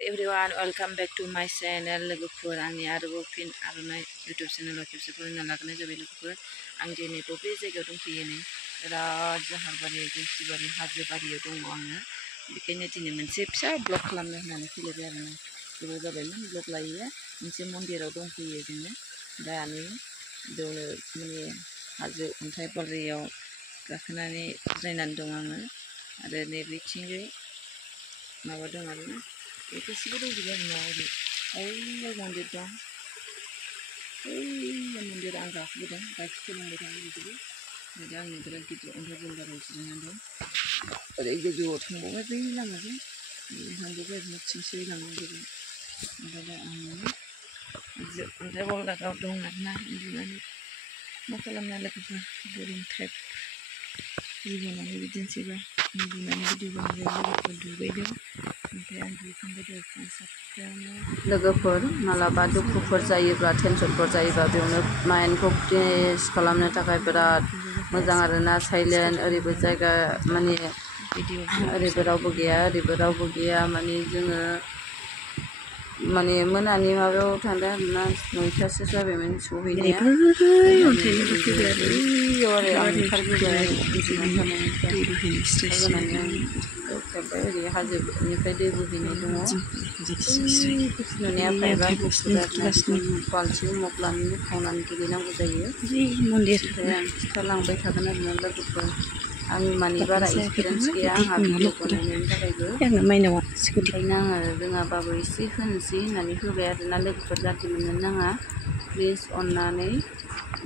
Everyone, welcome back to my channel. लोगोफोर आंनि आरोबाव फिन आर'नाइ YouTube चेनेलाव खेबसे फरायना लाग्रोनाय जाबाय लोगोफोर। आं दिनै बबे जायगायाव दंफैयो नै बिराद जाहारबारि गुसुबारि हाजो बारियाव दङ आङो। बेखायनो दिनै मोनसे फिसा ब्लग खालामनो होननानै फैलायबाय आरोना। गोबाव जाबायमोन ब्लग लायैया। मोनसे मन्दिराव दंफैयो जोङो। दा नै बेयावनो माने हाजो अन्थाइ बारियाव गाखोनानै जिरायनानै दं आङो। आरो नैबेथिंजाय माबा दं आरोना। Itu sih udah juga nari, ayo mandir dong, mandir angka gitu, kayak itu mandir angka gitu, jangan mandir gitu, untuk bundar itu jangan dong. Ada itu juga tunggu aja ini lama sih, tunggu aja macam sih lama gitu, ada angin, ada bola kau dong mana, ini makanan lagi apa, goreng trap, ini mana bikin sih bah, ini mana video lagi berdua dong. लोगोफोर मालाबा दुखुफोर जायोब्ला टेनसनफोर जायोबा बेयावनो माइन्डखौ fresh खालामनो थाखाय बिराद मोजां आरोना साइलेन्ट ओरैबो जायगा माने ओरैबो रावबो गैया माने जोङो माने मोनानि माबायाव थांदों आरोना 9टासो जाबायमोन सहैनाया ओरै हाजोनिफ्राय दै बोहैनाय दङ नुनाया फायबा बाल्थिं मग लानानै खावनानै गेलेनांगौ जायो ओमफ्राय आं खिथालांबाय थागोन आरोना लोगोफोर आं माने बारा एक्सपिरियेन्स गैया आंहा भिडिअ बानायनायनि थाखायबो ओंखायनो आङो रोङाबाबो एसे होनोसै होननानै होबाय आरोना लोगोफोर गाज्रि मोननो नाङा प्लिज अननानै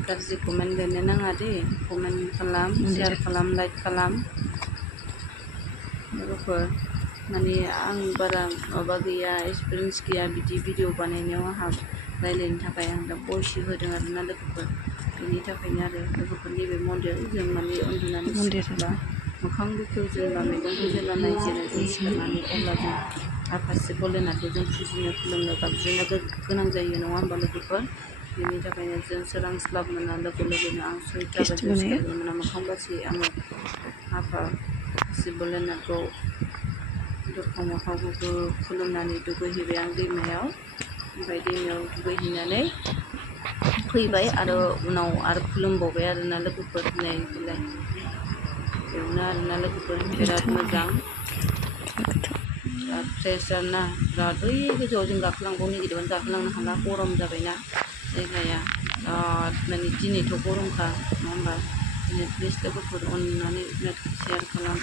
गाज्रि कमेन्ट लिरनो नाङा दे कमेन्ट खालाम शेयार खालाम लाइक खालाम लोगोफोर माने आं बारा माबा गैया एक्सपिरियेन्स गैया बिदि भिडिअ बानायनायाव आंहा रायलायनो थाखाय आं दा भइस होदों आरोना लोगोफोर बेनि थाखायनो आरो लोगोफोर नैबे मन्दिर जों माने उन्दुनानै सिखारब्ला मोखां बिखौ जेनेबा मेगनखौ जेब्ला नायजेनो जों सिखारनानै अब्ला जों आफा शिब भोलेनाथखौ जों फुजिनो खुलुमनो गाबज्रिनो गोनां जायो नङा होमबा लोगोफोर बेनि थाखायनो जों सोरांस्लाब मोना लोगो लोगोनो आं 6टा बाजियाव सिखारनो मोखां बासि आङो आफा शिब भोलेनाथखौ दरखं मोखांखौ खुलुमनानै दुगैहैबाय आं दैमायाव ओमफ्राय दैमायाव दुगैहैनानै फैबाय आरो उनाव आरो खुलुमबावबाय आरोना लोगोफोर नै बिलाय बेयावनो आरोना लोगोफोर बिराद मोजां बिराद फ्रेश आरोना बिराद बै गोजौआव जों गाखोलांबावनो नागिरदोंमोन गाखोलांनो हाला गरम जाबायना जायगाया बिराद माने दिनैथ' गरमखा नङा होमबा प्लिज लोगोफोर अननानै शेयार खालाम